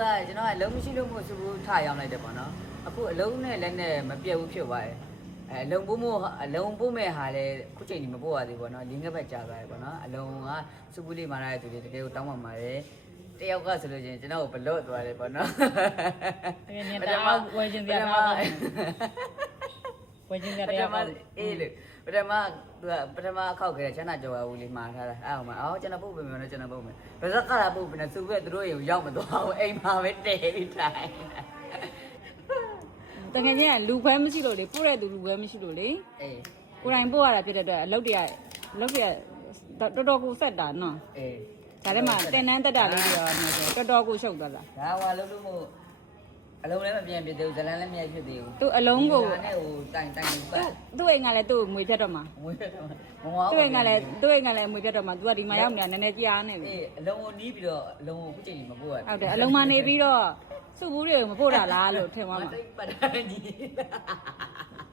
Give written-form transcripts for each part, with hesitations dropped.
ကကျွန်တော်အလုံးမရှိလို့မို့စုဘူးထရောက်လိုက်တယ်ပေါ့နော်အခုအလုံးနဲ့လက်နဲ့မပြတ်ဘူးဖြစ်သွားတယ်အလုံးပို့မဲ့ဟာလဲခုချိန်ကြီးမပို့ရသေးဘူးပေါ့နော်လင်းငက်ဘက်ကြာသွားတယ်ပေါ့နော်အလုံးကစုဘူးလေးမာရတဲ့သူတွေတကယ်ကိုတောင်းပန်ပါတယ်တယောက်ကဆိုလို့ချင်းကျွန်တော်ကိုဘလော့သွားတယ်ပေါ့နော်တကယ်နေတာဝယ်ခြင်းတရားပါဝယ်ခြင်းတရားပါအေးလေပထမသူကပထမအခောက်ခဲ့ချမ်းသာကြော်ဦးလေးမှာထားတာအဲ့ဟိုမှာကျွန်တော်ပုတ်ပြင်မယ်နော်ကျွန်တော်ပုတ်မယ်ဘယ်စက်ကလာပုတ်ပြင်နေသူကသူတို့ရေရောက်မသွားဘူးအိမ်မှာပဲတည်ပြီးထိုင်တကယ်ကြီးကလူခွဲမရှိလို့လေပို့တဲ့သူလူခွဲမရှိလို့လေအေးကိုယ်တိုင်ပို့ရတာဖြစ်တဲ့အတွက်အလုပ်တွေကတော်တော်ကိုဆက်တာနော်အေးဒါထဲမှာတင်နန်းတက်တာလေးတွေရောတော်တော်ကိုရှုပ်သွားတာဒါဟွာလို့မို့အလုံးလည်းမပြန်ဖြစ်သေးဘူးဇလန်းလည်းမရဖြစ်သေးဘူးသူအလုံးကိုနဲ့ဟိုတိုင်ပတ်သူ့အိမ်ကလည်းသူ့ငွေဖြတ်တော့မှာငွေဖြတ်တော့သူ့အိမ်ကလည်းငွေဖြတ်တော့မှာ तू ကဒီမှာရောက်နေတာနည်းနည်းကြားနေပြီအေးအလုံးကိုနီးပြီးတော့အလုံးကိုခုချိန်ကြီးမပို့ရဟုတ်တယ်အလုံးမနေပြီးတော့စုဘူးတွေကိုမပို့တာလားလို့ထင်သွားမှာပတ်တိုင်းကြီး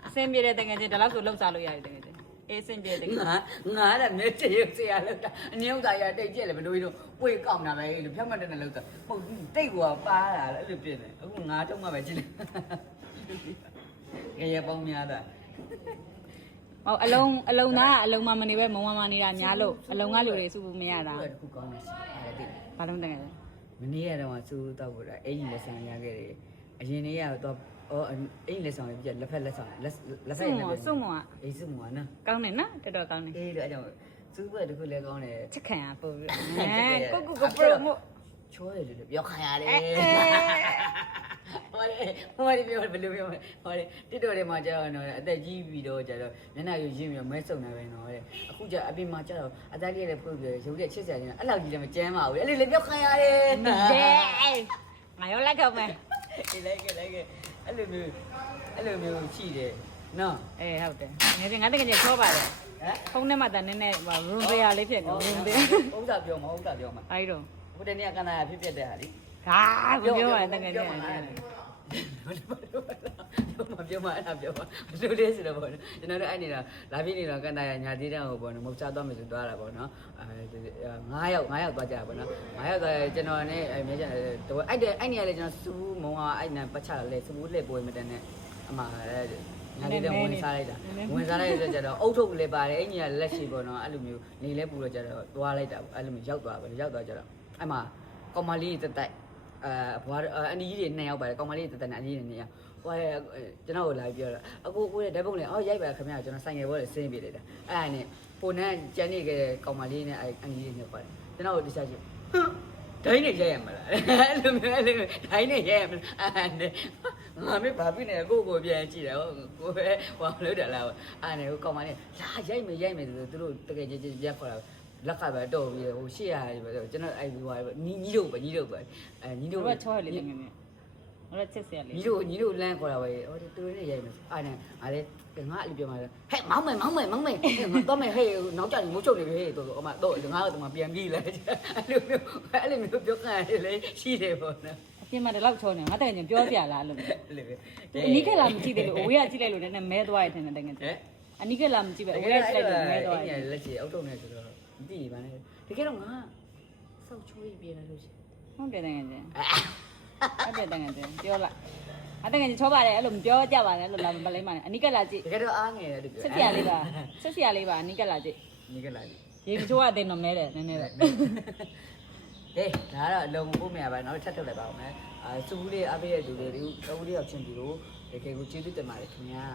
အဆင်ပြေတဲ့တကယ်ချင်းဒါလောက်ဆိုလှုပ်စားလို့ရတယ်တကယ်ချင်းအေးအဆင်ပြေတယ်ငါတဲ့မျက်စိရုပ်ဆရာလောက်တာအငြင်းဥသာရတိတ်ကျက်လေဘယ်လိုကြီးတော့ပွေကောက်တာပဲလို့ဖြတ်မှတ်တဲ့လောက်တာဟုတ်တိတ်ကပါလာအဲ့လိုဖြစ်တယ်အခုငါထုံးမှပဲကြည့်လေရပေါင်းများတာဟုတ်အလုံးသားအလုံးမမနေပဲမုံမနေတာများလို့အလုံးကလူတွေစုဘူးမရတာတခုကောင်းတယ်အဲ့ဒါဘာလို့တကယ်မနေ့ကတော့စူးတော့ဘူးလားအဲ့ဒီလက်ဆံရခဲ့တယ်အရင်နေ့ကတော့အဲ့လက်ဆောင်ပြလက်ဖက်လက်ဆောင်လက်ဖက်စုံမအေးစုံမနော်ကောင်းတယ်နော်တော်တော်ကောင်းတယ်အေးအဲ့ကြောင့်စူးပွဲတခုလည်းကောင်းတယ်ချက်ခံရပို့ပြီးကိုပရိုမိုချောတယ်လို့ပြောခံရတယ်ဟိုဒီပြောဘယ်လိုပြောဟိုတိတော်တွေမှာကြာတော့အသက်ကြီးပြီးတော့ကြာတော့မျက်နှာရည်ရင်းပြီးတော့မဲစုံနေပဲနော်တဲ့အခုကြာအပြင်မှာကြာတော့အသားလေးလည်းဖွင့်ပြီးရုပ်ရက်ချစ်စရာကြီးအဲ့လောက်ကြီးလည်းမကြမ်းပါဘူးအဲ့လိုလည်းပြောခံရတယ်ငါရောလက်ခေါ်မယ်ဒီလိုအဲ့လိုမျိုးရှိတယ်နော်အေးဟုတ်တယ်ငါငါတကယ်ချောပါတယ်ဖုန်းထဲမှာတန်းနေရုံသေးလေးဖြစ်နေရုံသေးဥစ္စာပြောမှာအဲ့တော့ဟိုတနေ့ကန္တာရဖြစ်တဲ့ဟာလေဟာပြောပါတကယ်ကြီးမပြောမှာအဲ့ဒါပြောမှာဘယ်လိုလဲဆိုတော့ပေါ့နော်ကျွန်တော်တို့အဲ့နေတာလာပြီးနေတော့ကန်တာရညာသေးတဲ့ဟိုပေါ့နော်မဟုတ်ချသွားမယ်ဆိုသွားတာပေါ့နော်9ယောက်သွားကြတာပေါ့နော်9ယောက်သွားကျွန်တော်နဲ့အဲ့မြဲကြတော့အဲ့နေရာလေကျွန်တော်စူးမုံဟာအဲ့နံပတ်ချလဲစူးလှည့်ပွဲမတန်းနဲ့အမှညာလေးတဲ့ဝင်စားလိုက်တာဝင်စားလိုက်ဆိုကြတော့အုတ်ထုတ်လည်းပါတယ်အဲ့ညီကလက်ရှိပေါ့နော်အဲ့လိုမျိုးနေလဲပူတော့ကြတော့သွားလိုက်တာပေါ့အဲ့လိုမျိုးရောက်သွားကြတော့အဲ့မှာကောင်မလေးတက်ဘွားအနီးကြီးတွေ2ယောက်ပါတယ်ကောင်မလေးတက်အနီးကြီးတွေ2ယောက်ဟိုကျွန်တော်ကိုလာပြောတော့အကိုရဲ့ဓာတ်ပုံလေးရိုက်ပါခင်ဗျာကျွန်တော်ဆိုင်ငယ်ဘောလေးဆင်းပြလိုက်တာအဲ့ဒါနဲ့ပုံနဲ့ကျန်နေခဲ့တဲ့ကောင်မလေးနဲ့အနီးကြီးတွေပါတယ်ကျွန်တော်ကိုဒီစားကြည့်ဒိုင်းနဲ့ရိုက်ရမလားအဲ့လိုမျိုးဒိုင်းနဲ့ရိုက်ရမလားအဲ့ငါမေးဘာဖြစ်နေလဲကိုပြန်ကြည့်တယ်ကိုပဲဟောလို့တယ်လားအဲ့နဲ့ကောင်မလေးလာရိုက်မယ်ဆိုသူတို့တကယ်ကြီးပြန်ခေါ်တာလက်ကပဲတော့ပြီးဟိုရှေ့ရတယ်ပဲကျွန်တော်အဲ့ဒီဟိုညီတို့ပဲညီတို့ချောရလေးငယ်ငယ်ဟိုလက်ချက်စရာလေးညီတို့လမ်းခေါ်တာပဲဟိုသူတို့နဲ့ရိုက်မယ်အဲ့နဲ့အားလေငါအဲ့လိုပြောမှဟဲ့မောင်းမယ်တော့မယ်ဟဲ့နောက်ကြရင်မိုးချုပ်နေပြီဟဲ့တော့အမတော့ငါတော့ပြန်ပြီးလဲအဲ့လိုမျိုးပြောခံရတယ်လေရှိတယ်ပေါ့နော်အပြင်မှာဒီလောက်ချောနေငါတကယ်ပြောပြလားလို့အနီးကလာမကြည့်သေးလို့အဝေးကကြည့်လိုက်လို့လည်းမဲသွားရတဲ့တကယ်အနီးကလာမကြည့်ပဲအဝေးကကြည့်လိုက်လို့မဲသွားတယ်လက်ချေအောက်ထုံနေဆိုတော့မသိပါနဲ့တကယ်တော့ငါစောက်ချိုးပြီးပြန်လာလို့ရှိဟုတ်တယ်တကယ်ချင်းဟုတ်တယ်တကယ်ချင်းပြောလိုက်အတကယ်ချင်းချောပါတယ်အဲ့လိုမပြောကြပါနဲ့လို့လာမလိမ့်ပါနဲ့အနီးကလာကြည့်တကယ်တော့အားငယ်တယ်တူပြောဆက်စရာလေးပါအနီးကလာကြည့်ရေမချိုးရတဲ့တော့မဲတယ်နည်းနည်းပဲဒါကတော့အလုံးပို့မြပါနောက်ထပ်ထုတ်လိုက်ပါဦးမယ်စူးလေးအပေးရတဲ့လူတွေတူလေးရောက်ချင်းပြီးတော့တကယ်ကိုကျေးဇူးတင်ပါတယ်ခင်ဗျာ